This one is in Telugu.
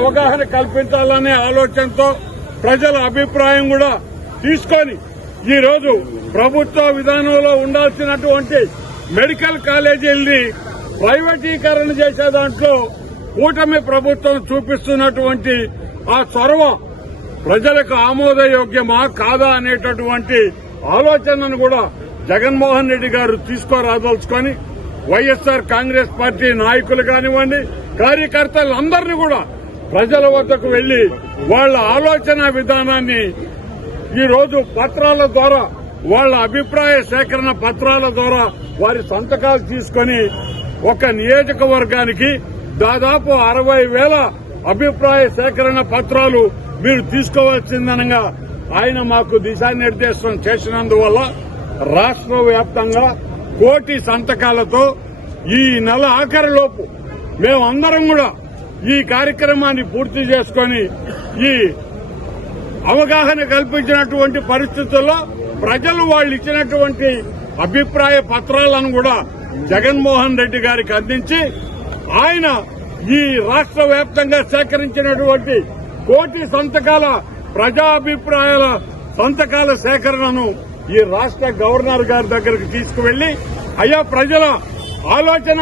అవగాహన కల్పించాలనే ఆలోచనతో ప్రజల అభిప్రాయం కూడా తీసుకొని ఈ రోజు ప్రభుత్వ విధానంలో ఉండాల్సినటువంటి మెడికల్ కాలేజీల్ని ప్రైవేటీకరణ చేసే దాంట్లో కూటమి ప్రభుత్వం చూపిస్తున్నటువంటి ఆ చొరవ ప్రజలకు ఆమోదయోగ్యమా కాదా అనేటటువంటి ఆలోచనను కూడా జగన్మోహన్ రెడ్డి గారు తీసుకోరాదలుచుకొని వైఎస్ఆర్ కాంగ్రెస్ పార్టీ నాయకులు కానివ్వండి కార్యకర్తలందరినీ కూడా ప్రజల వద్దకు వెళ్లి వాళ్ల ఆలోచన విధానాన్ని ఈ రోజు పత్రాల ద్వారా వాళ్ల అభిప్రాయ సేకరణ పత్రాల ద్వారా వారి సంతకాలు తీసుకుని ఒక నియోజకవర్గానికి దాదాపు 60,000 అభిప్రాయ సేకరణ పత్రాలు మీరు తీసుకోవాల్సిందనగా ఆయన మాకు దిశానిర్దేశం చేసినందువల్ల రాష్ట్ర వ్యాప్తంగా 1 కోటి సంతకాలతో ఈ నెల ఆఖరిలోపు మేమందరం కూడా ఈ కార్యక్రమాన్ని పూర్తి చేసుకుని ఈ అవగాహన కల్పించినటువంటి పరిస్థితుల్లో ప్రజలు వాళ్ళు ఇచ్చినటువంటి అభిప్రాయ పత్రాలను కూడా జగన్మోహన్ రెడ్డి గారికి అందించి ఆయన ఈ రాష్ట్ర వ్యాప్తంగా సేకరించినటువంటి 1 కోటి సంతకాల ప్రజాభిప్రాయాల సంతకాల సేకరణను ఈ రాష్ట్ర గవర్నర్ గారి దగ్గరికి తీసుకువెళ్లి అయ్యా ప్రజల ఆలోచన